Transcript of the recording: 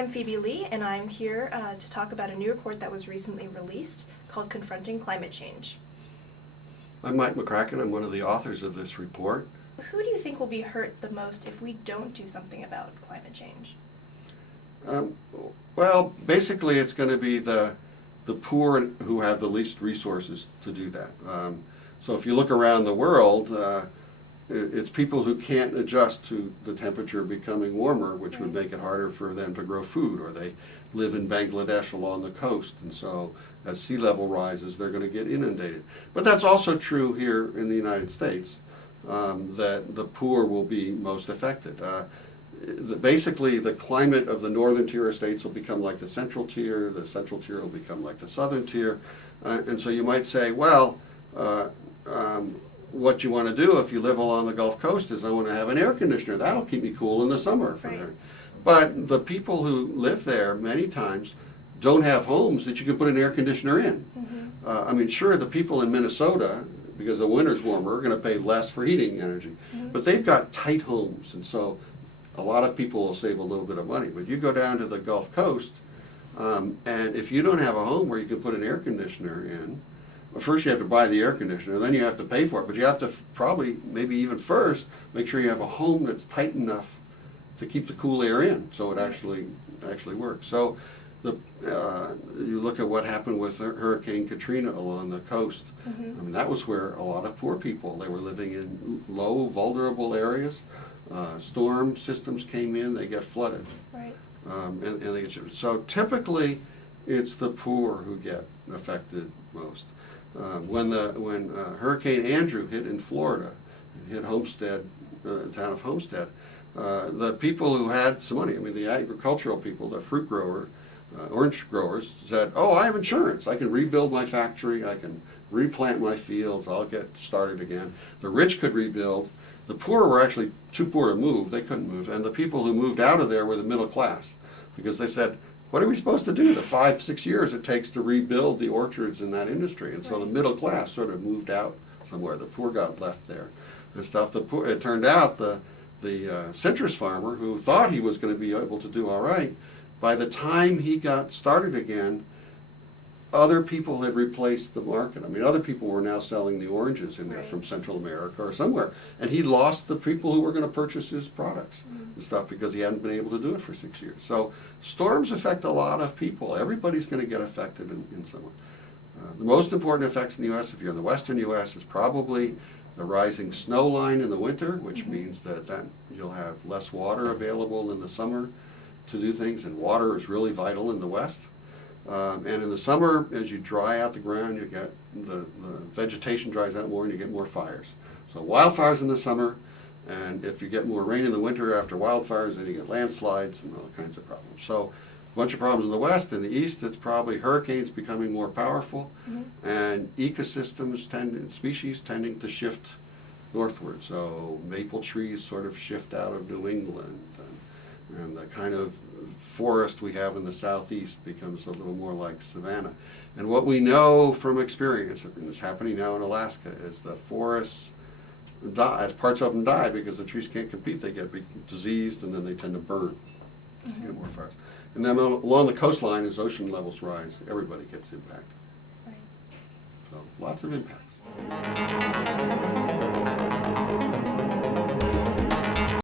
I'm Phoebe Lee, and I'm here to talk about a new report that was recently released called Confronting Climate Change. I'm Mike McCracken. I'm one of the authors of this report. Who do you think will be hurt the most if we don't do something about climate change? Well, basically it's going to be the poor who have the least resources to do that. So if you look around the world, it's people who can't adjust to the temperature becoming warmer, which would make it harder for them to grow food, or they live in Bangladesh along the coast, and so as sea level rises, they're going to get inundated. But that's also true here in the United States, that the poor will be most affected. Basically, the climate of the northern tier of states will become like the central tier will become like the southern tier, and so you might say, well, what you want to do if you live along the Gulf Coast is I want to have an air conditioner. That'll keep me cool in the summer. Right. But the people who live there many times don't have homes that you can put an air conditioner in. I mean, sure, the people in Minnesota, because the winter's warmer, are going to pay less for heating energy. But they've got tight homes, and so a lot of people will save a little bit of money. But you go down to the Gulf Coast, and if you don't have a home where you can put an air conditioner in, well, first you have to buy the air conditioner, then you have to pay for it, but you have to probably, maybe even first, make sure you have a home that's tight enough to keep the cool air in, so it actually works. So you look at what happened with Hurricane Katrina along the coast. I mean, that was where a lot of poor people, they were living in low, vulnerable areas. Storm systems came in, they get flooded. Right. And they get, so typically, it's the poor who get affected most. When Hurricane Andrew hit in Florida, it hit Homestead, the town of Homestead, the people who had some money, I mean the agricultural people, the fruit growers, orange growers, said, oh, I have insurance. I can rebuild my factory, I can replant my fields, I'll get started again. The rich could rebuild. The poor were actually too poor to move, they couldn't move, and the people who moved out of there were the middle class, because they said, what are we supposed to do the 5-6 years it takes to rebuild the orchards in that industry? And so the middle class sort of moved out somewhere. The poor got left there and stuff. It turned out the citrus farmer, who thought he was going to be able to do all right, by the time he got started again, other people had replaced the market. I mean, other people were now selling the oranges in there from Central America or somewhere. And he lost the people who were going to purchase his products and stuff because he hadn't been able to do it for 6 years. So storms affect a lot of people. Everybody's going to get affected in some way. The most important effects in the U.S., if you're in the western U.S., is probably the rising snow line in the winter, which means that you'll have less water available in the summer to do things, and water is really vital in the west. And in the summer, as you dry out the ground, you get the vegetation dries out more and you get more fires. So wildfires in the summer, and if you get more rain in the winter after wildfires, then you get landslides and all kinds of problems. So a bunch of problems in the west. In the east, it's probably hurricanes becoming more powerful, and ecosystems, species tending to shift northward. So maple trees sort of shift out of New England, and the kind of forest we have in the southeast becomes a little more like savanna. And what we know from experience, and it's happening now in Alaska, is the forests die, as parts of them die because the trees can't compete, they get diseased and then they tend to burn. You get more fires. And then along the coastline, as ocean levels rise, everybody gets impacted. Right. So lots of impacts.